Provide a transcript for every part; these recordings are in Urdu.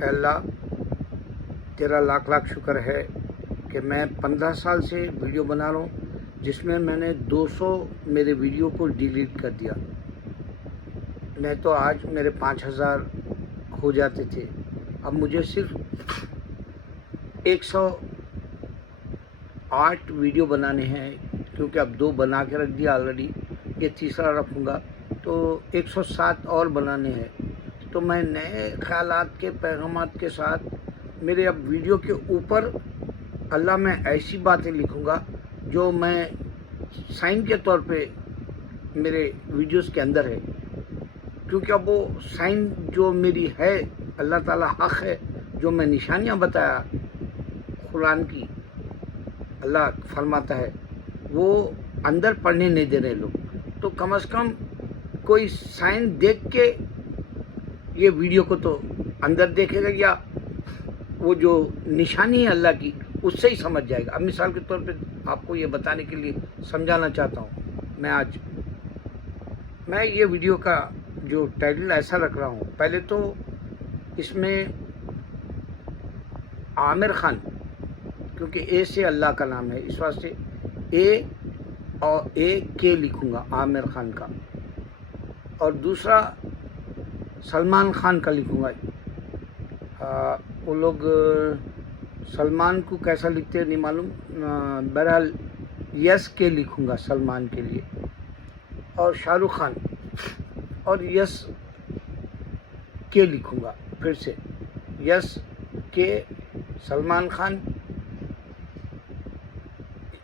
اے اللہ تیرا لاکھ لاکھ شکر ہے کہ میں 15 سال سے ویڈیو بنا رہا ہوں، جس میں میں نے 200 میرے ویڈیو کو ڈیلیٹ کر دیا۔ میں تو آج میرے 5000 ہو جاتے تھے، اب مجھے صرف 108 ویڈیو بنانے ہیں، کیونکہ اب 2 بنا کے رکھ دیا آلریڈی، یہ تیسرا رکھوں گا تو 107 اور بنانے ہیں۔ تو میں نئے خیالات کے پیغامات کے ساتھ میرے اب ویڈیو کے اوپر اللہ میں ایسی باتیں لکھوں گا جو میں سائن کے طور پہ میرے ویڈیوز کے اندر ہے، کیونکہ اب وہ سائن جو میری ہے اللہ تعالیٰ حق ہے، جو میں نشانیاں بتایا قرآن کی، اللہ فرماتا ہے وہ اندر پڑھنے نہیں دے رہے لوگ، تو کم از کم کوئی سائن دیکھ کے یہ ویڈیو کو تو اندر دیکھے گا، یا وہ جو نشانی ہے اللہ کی اس سے ہی سمجھ جائے گا۔ اب مثال کے طور پہ آپ کو یہ بتانے کے لیے سمجھانا چاہتا ہوں، میں یہ ویڈیو کا جو ٹائٹل ایسا رکھ رہا ہوں، پہلے تو اس میں عامر خان، کیونکہ اے سے اللہ کا نام ہے، اس واسطے اے اور اے کے لکھوں گا عامر خان کا، اور دوسرا سلمان خان کا لکھوں گا۔ وہ لوگ سلمان کو کیسا لکھتے ہیں نہیں معلوم، بہرحال یس کے لکھوں گا سلمان کے لیے، اور شاہ رخ خان اور یس کے لکھوں گا، پھر سے یس کے سلمان خان،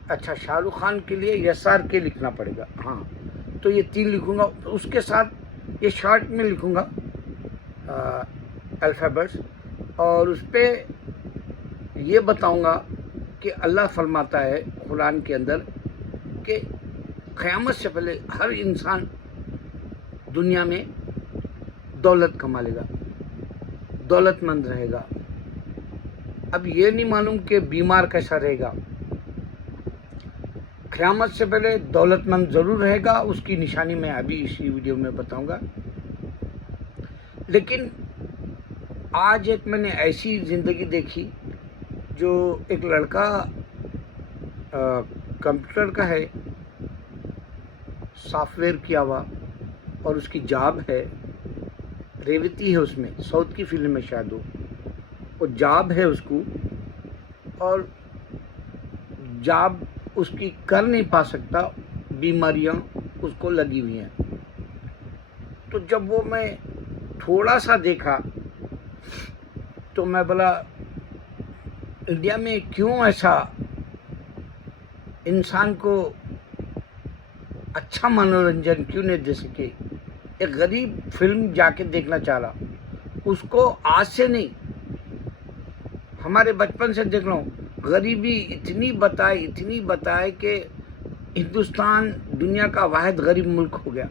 اچھا شاہ رخ خان کے لیے یس آر کے لکھنا پڑے گا، ہاں تو یہ 3 لکھوں گا۔ اس کے ساتھ یہ شارٹ میں لکھوں گا الفابیٹس، اور اس پہ یہ بتاؤں گا کہ اللہ فرماتا ہے قرآن کے اندر کہ قیامت سے پہلے ہر انسان دنیا میں دولت کما لے گا، دولت مند رہے گا۔ اب یہ نہیں معلوم کہ بیمار کیسا رہے گا۔ قیامت سے پہلے دولت مند ضرور رہے گا، اس کی نشانی میں ابھی اسی ویڈیو میں بتاؤں گا۔ لیکن آج ایک میں نے ایسی زندگی دیکھی، جو ایک لڑکا کمپیوٹر کا ہے، سافٹ ویئر کیا ہوا، اور اس کی جاب ہے، ریوتی ہے اس میں، ساؤتھ کی فلم میں شاید وہ جاب ہے اس کو، اور جاب اس کی کر نہیں پا سکتا، بیماریاں اس کو لگی ہوئی ہیں۔ تو جب وہ میں تھوڑا سا دیکھا تو میں بولا انڈیا میں کیوں ایسا انسان کو اچھا منورنجن کیوں نہیں دے سکے۔ ایک غریب فلم جا کے دیکھنا چاہ رہا، اس کو آج سے نہیں، ہمارے بچپن سے دیکھ رہا ہوں، غریبی اتنی بتائے کہ ہندوستان دنیا کا واحد غریب ملک ہو گیا۔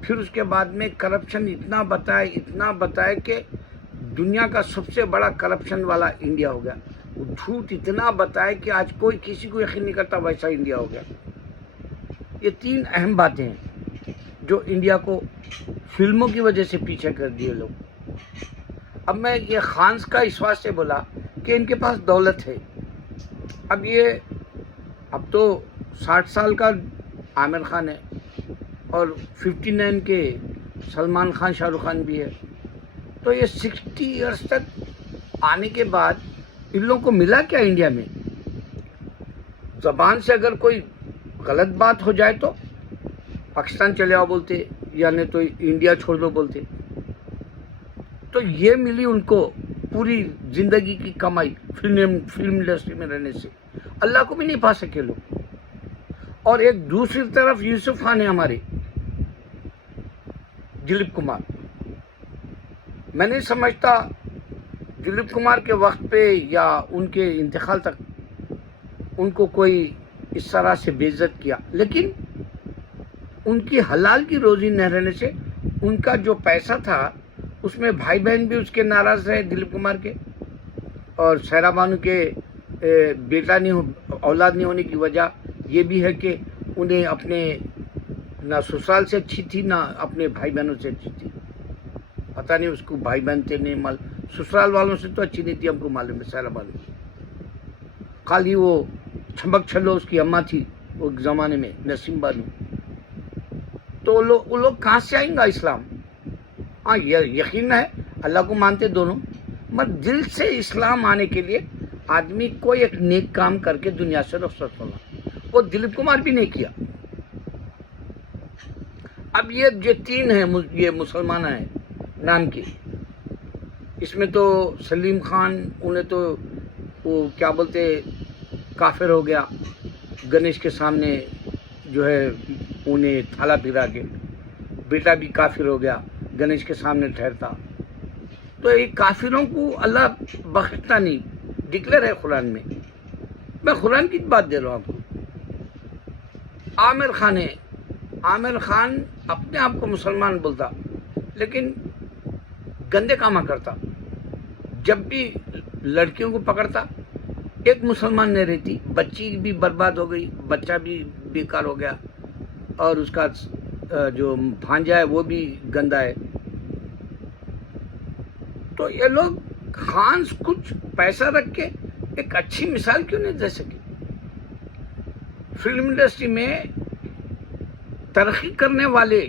پھر اس کے بعد میں کرپشن اتنا بتائے کہ دنیا کا سب سے بڑا کرپشن والا انڈیا ہو گیا۔ وہ جھوٹ اتنا بتائے کہ آج کوئی کسی کو یقین نہیں کرتا ویسا انڈیا ہو گیا۔ یہ 3 اہم باتیں ہیں جو انڈیا کو فلموں کی وجہ سے پیچھے کر دیے لوگ۔ اب میں یہ خانز کا اس واسطے سے بولا کہ ان کے پاس دولت ہے۔ اب تو 60 سال کا عامر خان ہے، اور 59 کے سلمان خان، شاہ رخ خان بھی ہے، تو یہ 60 ایئرس تک آنے کے بعد ان لوگوں کو ملا کیا انڈیا میں؟ زبان سے اگر کوئی غلط بات ہو جائے تو پاکستان چلے آؤ بولتے، یا نہیں تو انڈیا چھوڑ دو بولتے۔ تو یہ ملی ان کو پوری زندگی کی کمائی فلم انڈسٹری میں رہنے سے، اللہ کو بھی نہیں پا سکے لوگ۔ اور ایک دوسری طرف یوسف خان ہے ہمارے، دلیپ کمار، میں نہیں سمجھتا دلیپ کمار کے وقت پہ یا ان کے انتقال تک ان کو کوئی اس طرح سے بے عزت کیا، لیکن ان کی حلال کی روزی نہ رہنے سے ان کا جو پیسہ تھا اس میں بھائی بہن بھی اس کے ناراض رہے دلیپ کمار کے، اور سیرا بانو کے بیٹا اولاد نہیں ہونے کی وجہ یہ بھی ہے کہ انہیں اپنے نہ سسرال سے اچھی تھی نہ اپنے بھائی بہنوں سے اچھی تھی۔ پتہ نہیں اس کو بھائی بہن تھے نہیں معلوم، سسرال والوں سے تو اچھی نہیں تھی، ہم کو معلوم ہے سارا معلوم، خالی وہ چھمک چھلو اس کی اماں تھی وہ زمانے میں نسیم بانو. تو وہ لوگ کہاں سے آئیں گا اسلام؟ ہاں یقین ہے اللہ کو مانتے دونوں، مگر دل سے اسلام آنے کے لیے آدمی کوئی ایک نیک کام کر کے دنیا سے رخصت ہونا. وہ دلیپ کمار بھی نہیں کیا. اب یہ جو تین ہیں یہ مسلمان ہیں نام کے، اس میں تو سلیم خان انہیں تو وہ کیا بولتے کافر ہو گیا، گنیش کے سامنے جو ہے انہیں تھالا پھرا کے، بیٹا بھی کافر ہو گیا گنیش کے سامنے ٹھہرتا. تو یہ کافروں کو اللہ بخشتا نہیں، ڈکلیئر ہے قرآن میں. میں قرآن کی بات دے رہا ہوں آپ کو. عامر خان ہے، عامر خان اپنے آپ کو مسلمان بولتا لیکن گندے کام کرتا. جب بھی لڑکیوں کو پکڑتا ایک مسلمان نہیں رہتی، بچی بھی برباد ہو گئی، بچہ بھی بیکار ہو گیا، اور اس کا جو بھانجا ہے وہ بھی گندا ہے. تو یہ لوگ خانس کچھ پیسہ رکھ کے ایک اچھی مثال کیوں نہیں دے سکے؟ فلم انڈسٹری میں ترقی کرنے والے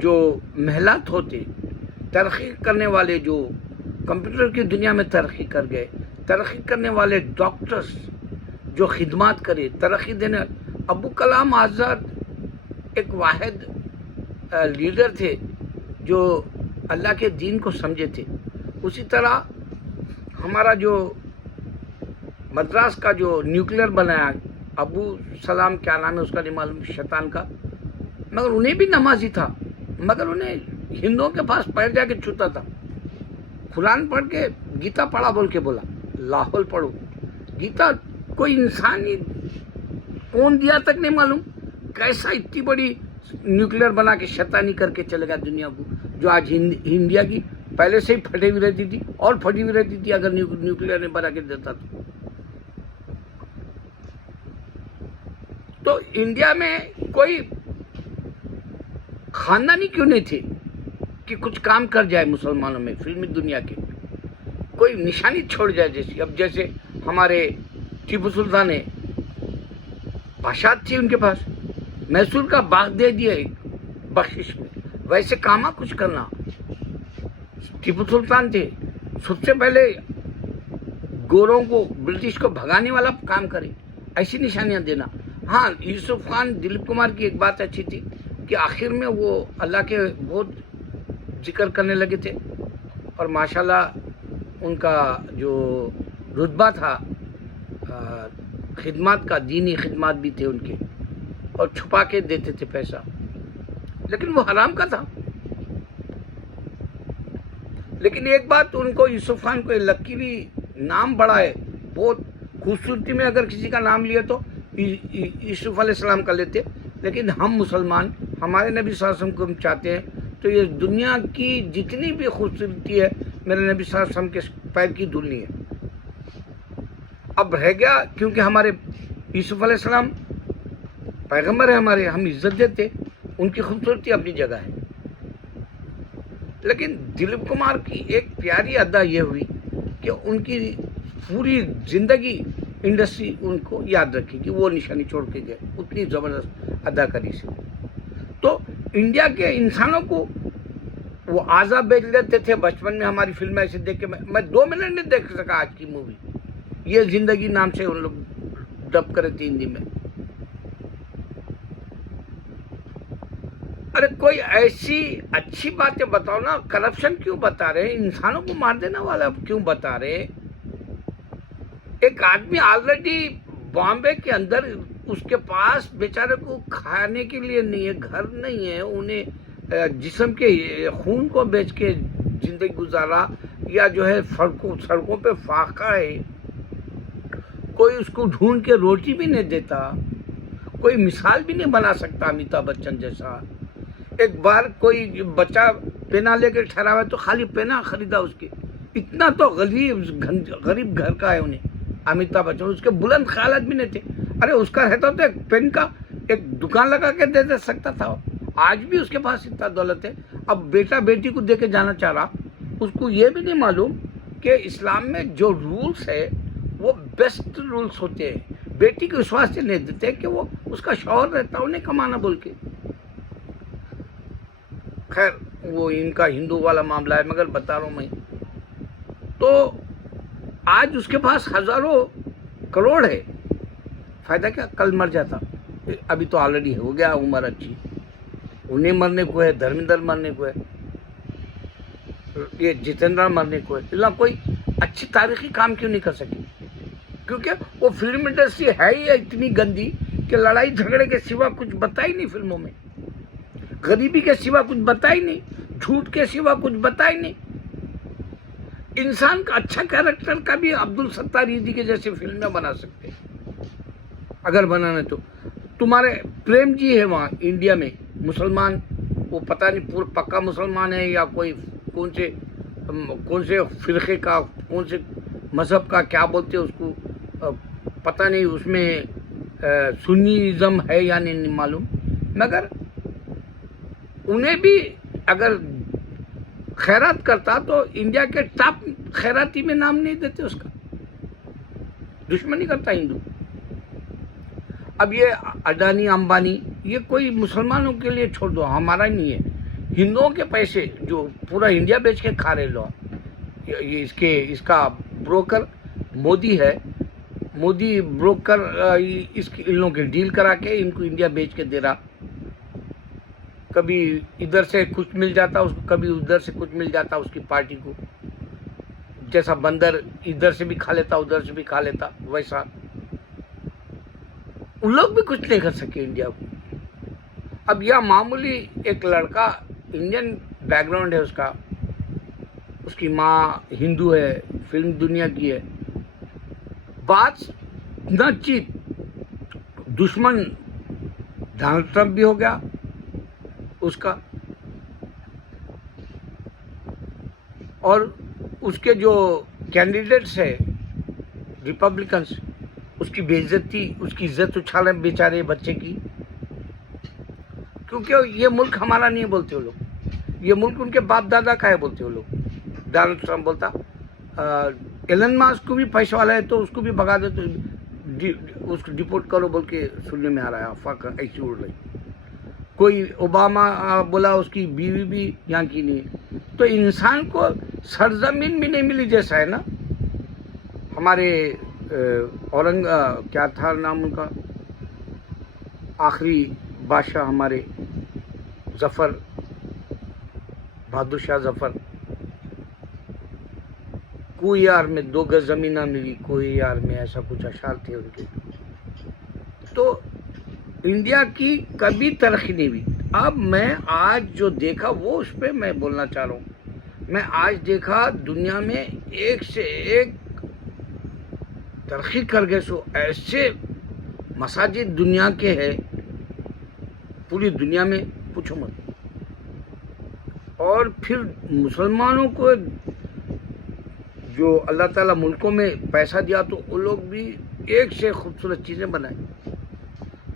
جو محلات ہوتے، ترقی کرنے والے جو کمپیوٹر کی دنیا میں ترقی کر گئے، ترقی کرنے والے ڈاکٹرز جو خدمات کرے، ترقی دینے، ابو کلام آزاد ایک واحد لیڈر تھے جو اللہ کے دین کو سمجھے تھے. اسی طرح ہمارا جو مدراس کا جو نیوکلیئر بنایا ابو سلام، کیا نام ہے اس کا نہیں معلوم، شیطان کا، مگر انہیں بھی نمازی تھا، مگر انہیں ہندوؤں کے پاس پیر جا کے چھوتا تھا. قرآن پڑھ کے گیتا پڑھا بول کے بولا لاہور پڑھو. گیتا کوئی انسانی کون دیا تک نہیں معلوم، کیسا اتنی بڑی نیوکلیئر بنا کے شیطانی کر کے چلے گا دنیا کو، جو آج انڈیا کی پہلے سے ہی پھٹی ہوئی رہتی تھی اور پھٹی ہوئی رہتی تھی اگر نیوکلیئر نے بنا کے دیتا تو انڈیا میں کوئی خاندانی کیوں نہیں تھے کہ کچھ کام کر جائے مسلمانوں میں، فلمی دنیا کے کوئی نشانی چھوڑ جائے. جیسے ہمارے ٹیپو سلطان ہے، بادشاہت تھی ان کے پاس، میسور کا باغ دے دیا ایک بخشش میں، ویسے کاما کچھ کرنا. ٹیپو سلطان تھے، سب سے پہلے گوروں کو برٹش کو بھگانے والا کام کرے، ایسی نشانیاں دینا. ہاں یوسف خان دلیپ کمار کی ایک بات اچھی تھی کہ آخر میں وہ اللہ کے بہت ذکر کرنے لگے تھے، اور ماشاءاللہ ان کا جو رتبہ تھا خدمات کا، دینی خدمات بھی تھے ان کے، اور چھپا کے دیتے تھے پیسہ، لیکن وہ حرام کا تھا. لیکن ایک بات ان کو، یوسف خان کو لکیری نام بڑا ہے بہت خوبصورتی میں، اگر کسی کا نام لیے تو یوسف علیہ السلام کا لیتے. لیکن ہم مسلمان ہمارے نبی صلی اللہ علیہ وسلم کو ہم چاہتے ہیں، تو یہ دنیا کی جتنی بھی خوبصورتی ہے میرے نبی صلی اللہ علیہ وسلم کے پیر کی دھول نہیں ہے. اب رہ گیا کیونکہ ہمارے یوسف علیہ السلام پیغمبر ہے ہمارے، ہم عزت دیتے، ان کی خوبصورتی اپنی جگہ ہے. لیکن دلیپ کمار کی ایک پیاری ادا یہ ہوئی کہ ان کی پوری زندگی انڈسٹری ان کو یاد رکھے کہ وہ نشانی چھوڑ کے گئے اتنی زبردست اداکاری سے. تو انڈیا کے انسانوں کو وہ آزا بیچ لیتے تھے. بچپن میں ہماری فلمیں ایسے دیکھ کے میں 2 منٹ نہیں دیکھ سکا آج کی مووی، یہ زندگی نام سے ان لوگ ڈب کرے تھے ہندی میں. ارے کوئی ایسی اچھی باتیں بتاؤ نا، کرپشن کیوں بتا رہے، انسانوں کو مار دینا والا کیوں بتا رہے. ایک آدمی آلریڈی بامبے کے اندر، اس کے پاس بیچارے کو کھانے کے لیے نہیں ہے، گھر نہیں ہے، انہیں جسم کے خون کو بیچ کے زندگی گزارا، یا جو ہے سڑکوں پہ فاقہ ہے، کوئی اس کو ڈھونڈ کے روٹی بھی نہیں دیتا، کوئی مثال بھی نہیں بنا سکتا امیتابھ بچن جیسا. ایک بار کوئی بچہ پینا لے کے ٹھہرا ہوا ہے تو خالی پینا خریدا اس کے، اتنا تو غریب گھر کا ہے انہیں امیتابھ بچن، اس کے بلند خیالات بھی نہیں تھے. ارے اس کا رہتا تو ایک پین کا ایک دکان لگا کے دے سکتا تھا. آج بھی اس کے پاس اتنا دولت ہے، اب بیٹا بیٹی کو دے کے جانا چاہ رہا, اس کو یہ بھی نہیں معلوم کہ اسلام میں جو رولز ہے وہ بیسٹ رولز ہوتے ہیں. بیٹی کو اس واسطے نہیں دیتے کہ وہ اس کا شوہر رہتا انہیں کمانا بول کے. خیر وہ ان کا ہندو والا معاملہ ہے, مگر بتا رہا ہوں میں. تو آج اس کے پاس ہزاروں کروڑ ہے, فائدہ کیا, کل مر جاتا. ابھی تو آلریڈی ہو گیا عمر اچھی, انہیں مرنے کو ہے, دھرمندر مرنے کو ہے, یہ جتیندر مرنے کو ہے. اللہ کوئی اچھی تاریخی کام کیوں نہیں کر سکی؟ کیونکہ وہ فلم انڈسٹری ہے ہی اتنی گندی کہ لڑائی جھگڑے کے سوا کچھ بتا ہی نہیں فلموں میں, غریبی کے سوا کچھ بتا ہی نہیں, جھوٹ کے سوا کچھ بتا ہی نہیں. انسان کا اچھا کیریکٹر کا بھی عبدالستار ایزی کے جیسے فلمیں بنا سکتے اگر بنانا تو. تمہارے پریم جی ہے وہاں انڈیا میں مسلمان, وہ پتہ نہیں پورا پکا مسلمان ہے یا کوئی کون سے فرقے کا, کون سے مذہب کا, کیا بولتے ہیں اس کو پتہ نہیں, اس میں سنیزم ہے یا نہیں معلوم. مگر انہیں بھی اگر خیرات کرتا تو انڈیا کے ٹاپ خیراتی میں نام نہیں دیتے اس کا. دشمنی کرتا ہندو. اب یہ اڈانی امبانی یہ کوئی مسلمانوں کے لیے چھوڑ دو, ہمارا نہیں ہے. ہندوؤں کے پیسے جو پورا انڈیا بیچ کے کھا رہے لوگ, یہ اس کا بروکر مودی ہے. مودی بروکر ان لوگوں کے ڈیل کرا کے ان کو انڈیا بیچ کے دے رہا. کبھی ادھر سے کچھ مل جاتا اس کو, کبھی ادھر سے کچھ مل جاتا اس کی پارٹی کو. جیسا بندر ادھر سے بھی کھا لیتا ادھر سے بھی کھا لیتا, ویسا ان لوگ بھی کچھ نہیں کر سکے انڈیا کو. اب یہ معمولی ایک لڑکا, انڈین بیک گراؤنڈ ہے اس کا, اس کی ماں ہندو ہے, فلم دنیا کی ہے. بات نہ چیت دشمن ڈونلڈ ٹرمپ بھی ہو گیا اس کا, اور اس کے جو کینڈیڈیٹس ہیں ریپبلکنس, اس کی بے عزتی, اس کی عزت اچھالے بیچارے بچے کی. کیونکہ یہ ملک ہمارا نہیں بولتے وہ لوگ, یہ ملک ان کے باپ دادا کا ہے بولتے وہ لوگ. ڈونلڈ ٹرمپ بولتا ایلن ماسک کو بھی پیسے والا ہے تو اس کو بھی بھگا دے, تو اس کو ڈپورٹ کرو بول کے سننے میں آ رہا ہے. افواہ ایسی اڑ رہی. کوئی اوباما بولا اس کی بیوی بھی یہاں کی نہیں ہے. تو انسان کو سرزمین بھی نہیں ملی جیسا ہے نا. ہمارے اورنگ کیا تھا نام ان کا, آخری بادشاہ ہمارے ظفر, بہادر شاہ ظفر, کوئی یار میں 2 گز زمین نہ ملی, کوئی یار میں, ایسا کچھ اشعار تھے ان کے. تو انڈیا کی کبھی ترقی نہیں ہوئی. اب میں آج جو دیکھا وہ اس پہ میں بولنا چاہ رہا ہوں. میں آج دیکھا دنیا میں ایک سے ایک ترقی کر گئے. سو ایسے مساجد دنیا کے ہیں پوری دنیا میں, پوچھو مت. اور پھر مسلمانوں کو جو اللہ تعالیٰ ملکوں میں پیسہ دیا تو وہ لوگ بھی ایک سے خوبصورت چیزیں بنائیں.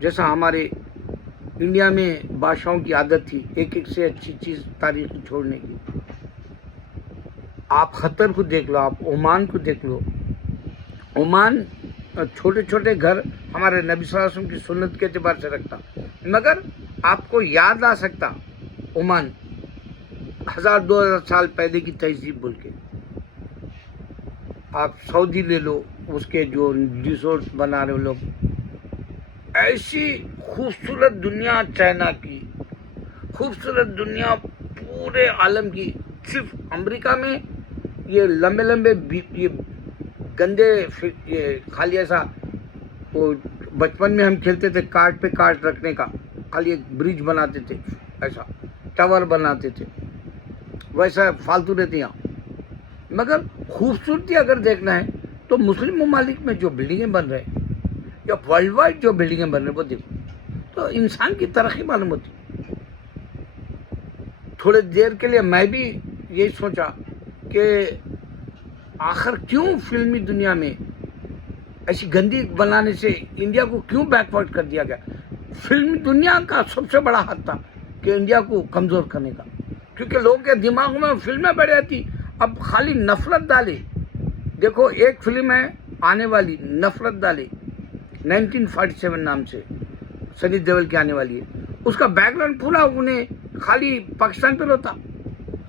جیسا ہمارے انڈیا میں بادشاہوں کی عادت تھی ایک ایک سے اچھی چیز تاریخی چھوڑنے کی. آپ قطر کو دیکھ لو, آپ عمان کو دیکھ لو. عمان چھوٹے چھوٹے گھر ہمارے نبی صلی اللہ علیہ وسلم کی سنت کے اعتبار سے رکھتا, مگر آپ کو یاد آ سکتا عمان 1000-2000 سال پہلے کی تہذیب بول کے. آپ سعودی لے لو, اس کے جو ریزورٹ بنا رہے لوگ, ایسی خوبصورت دنیا, چائنا کی خوبصورت دنیا پورے عالم کی. صرف امریکہ میں یہ لمبے لمبے یہ گندے, یہ خالی ایسا, وہ بچپن میں ہم کھیلتے تھے کارٹ پہ کارٹ رکھنے کا, خالی ایک برج بناتے تھے, ایسا ٹاور بناتے تھے, ویسا فالتو رہتے یہاں. مگر خوبصورتی اگر دیکھنا ہے تو مسلم ممالک میں جو بلڈنگیں بن رہے ہیں یا ورلڈ وائڈ جو بلڈنگیں بن رہے ہیں وہ دیکھو تو انسان کی ترقی معلوم ہوتی. تھوڑے دیر کے لیے میں بھی یہی سوچا کہ آخر کیوں فلمی دنیا میں ایسی گندی بنانے سے انڈیا کو کیوں بیکورڈ کر دیا گیا. فلم دنیا کا سب سے بڑا ہاتھ تھا کہ انڈیا کو کمزور کرنے کا. کیونکہ لوگوں کے دماغوں میں فلمیں بڑھ جاتی. اب خالی نفرت ڈالے. دیکھو ایک فلم ہے آنے والی نفرت ڈالے 1947 نام سے سنی دیول کی آنے والی ہے. اس کا بیک گراؤنڈ پورا انہیں خالی پاکستان پہ ہوتا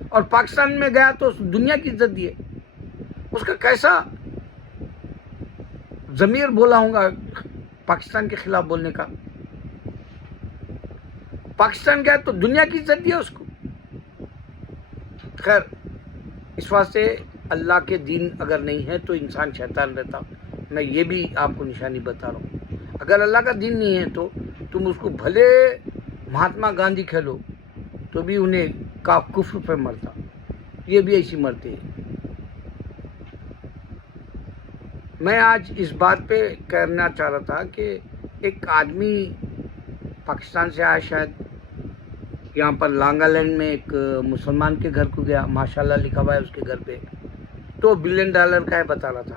اور پاکستان میں گیا تو دنیا کی عزت دی ہے. اس کا کیسا ضمیر بولا ہوں گا پاکستان کے خلاف بولنے کا. پاکستان گیا تو دنیا کی عزت دی ہے اس کو. خیر اس واسطے اللہ کے دین اگر نہیں ہے تو انسان شیطان رہتا. میں یہ بھی آپ کو نشانی بتا رہا ہوں. اگر اللہ کا دین نہیں ہے تو تم اس کو بھلے مہاتما گاندھی کھیلو تو بھی انہیں کفر پہ مرتا. یہ بھی ایسی مرتے ہیں. میں آج اس بات پہ کہنا چاہ رہا تھا کہ ایک آدمی پاکستان سے آیا شاید یہاں پر لانگا لینڈ میں ایک مسلمان کے گھر کو گیا. ماشاءاللہ لکھا ہوا ہے اس کے گھر پہ $2 بلین کا ہے بتا رہا تھا.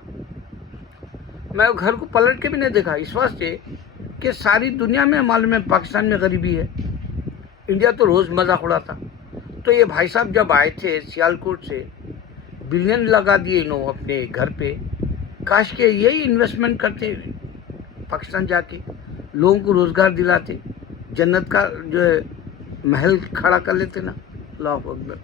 میں وہ گھر کو پلٹ کے بھی نہیں دیکھا اس واسطے کہ ساری دنیا میں معلوم ہے پاکستان میں غریبی ہے. انڈیا تو روز مذاق اڑاتا. تو یہ بھائی صاحب جب آئے تھے سیالکوٹ سے بلین لگا دیے انہوں اپنے گھر پہ. کاش کہ یہی انویسٹمنٹ کرتے پاکستان جا کے لوگوں کو روزگار دلاتے, جنت کا جو ہے محل کھڑا کر لیتے نا. اللہ اکبر.